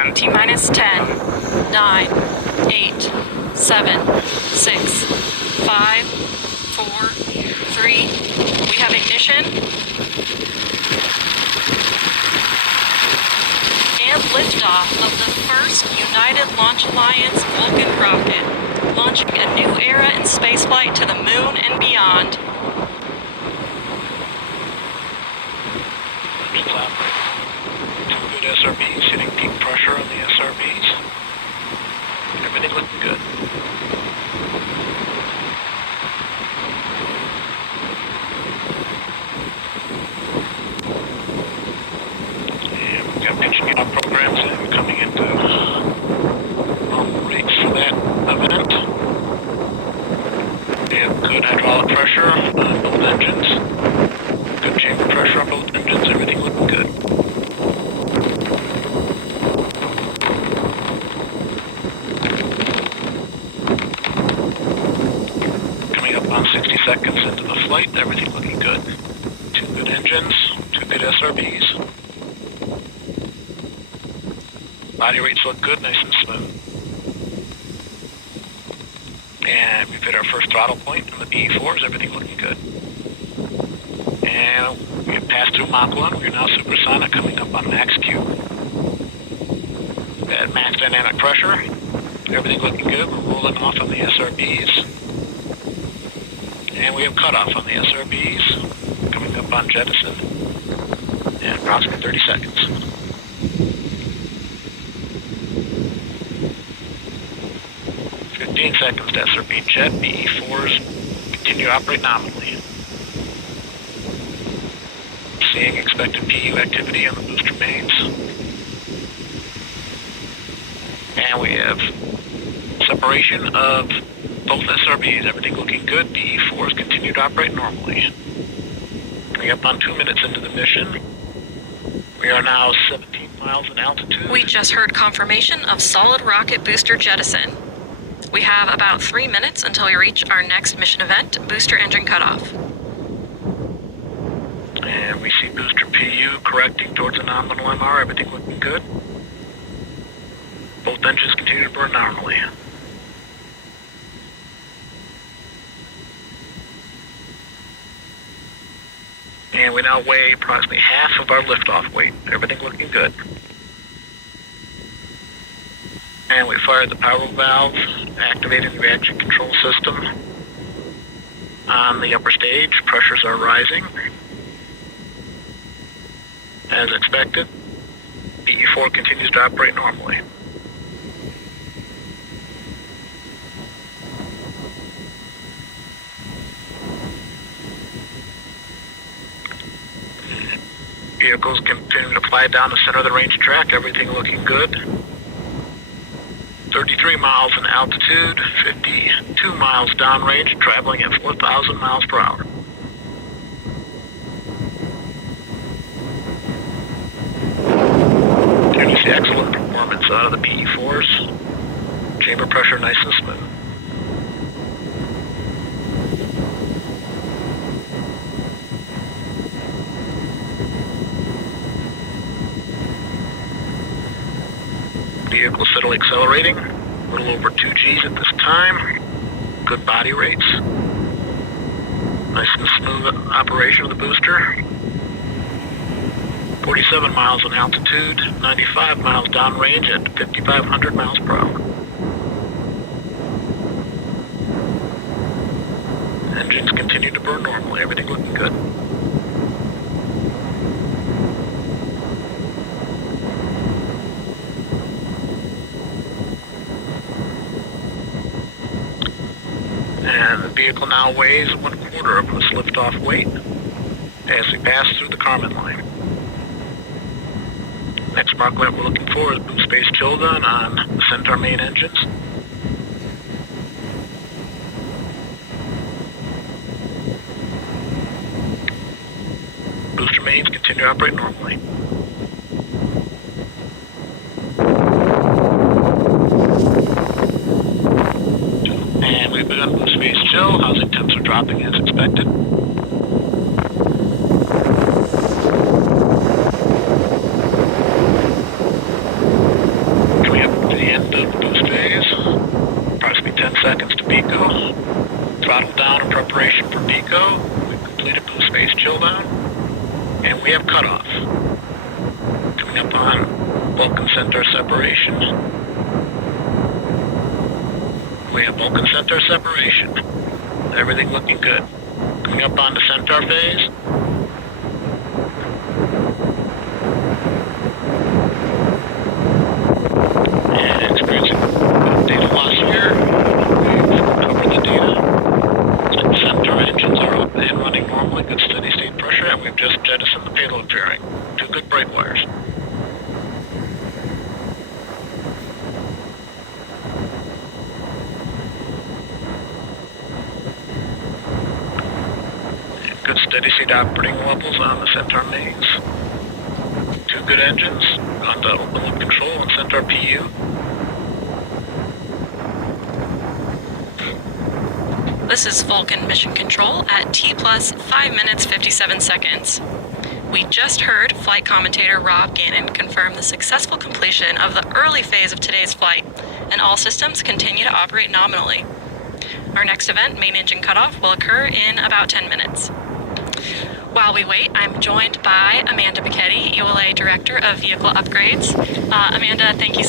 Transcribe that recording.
descent. T-minus 10, 9, 8, 7, 6, 5, 4, 3. We have ignition. And liftoff of the first United Launch Alliance Vulcan rocket, launching a new era in spaceflight to the moon and beyond. Good SRBs, hitting peak pressure on the SRBs. Everything looking good. And we've got pitching out programs and coming into normal rates for that event. We have good hydraulic pressure on both engines. Good chamber pressure on both engines. Everything looking good. On 60 seconds into the flight, everything looking good. 2 good engines, 2 good SRBs. Body rates look good, nice and smooth. And we've hit our first throttle point on the BE4s, everything looking good. And we have passed through Mach 1, we're now supersonic, coming up on max Q. At max dynamic pressure, everything looking good, we're rolling off on the SRBs. And we have cutoff on the SRBs, coming up on jettison in approximately 30 seconds. "15 seconds to SRB jet, BE4s continue to operate nominally. Seeing expected PU activity on the booster mains. And we have separation of both SRBs, everything looking good. BE4s continue to operate normally. Coming up on 2 minutes into the mission. We are now 17 miles in altitude. We just heard confirmation of solid rocket booster jettison. We have about 3 minutes until we reach our next mission event, booster engine cutoff. And we see booster PU correcting towards a nominal MR, everything looking good. Both engines continue to burn normally. And we now weigh approximately half of our liftoff weight. Everything looking good. And we fired the power valve, activating the reaction control system. On the upper stage, pressures are rising. As expected, BE4 continues to operate normally. Vehicles continue to fly down the center of the range track, everything looking good. 33 miles in altitude, 52 miles downrange, traveling at 4,000 miles per hour. And you see excellent performance out of the BE4s. Chamber pressure nice and smooth. Vehicle steadily accelerating, a little over 2 Gs at this time. Good body rates. Nice and smooth operation of the booster. 47 miles in altitude, 95 miles downrange at 5,500 miles per hour. Engines continue to burn normally, everything looking good. And the vehicle now weighs 1/4 of its liftoff weight as we pass through the Kármán line. Next mark light we're looking for is boost base Tilda on the Centaur main engines. Booster mains continue to operate normally. And we've begun boost base chill. Housing temps are dropping as expected. Vulcan center separation. We have Vulcan center separation. Everything looking good. Coming up on the centaur phase. And experiencing data loss here. We've covered the data. So the centaur engines are up and running normally, good steady state pressure, and we've just jettisoned the payload fairing. Two good bright wires. Good steady state operating levels on the Centaur mains. Two good engines on the open loop control and Centaur PU. This is Vulcan Mission Control at T plus 5 minutes 57 seconds. We just heard flight commentator Rob Gannon confirm the successful completion of the early phase of today's flight, and all systems continue to operate nominally. Our next event, main engine cutoff, will occur in about 10 minutes. While we wait, I'm joined by Amanda Bicchetti, ULA Director of Vehicle Upgrades. Amanda, thank you so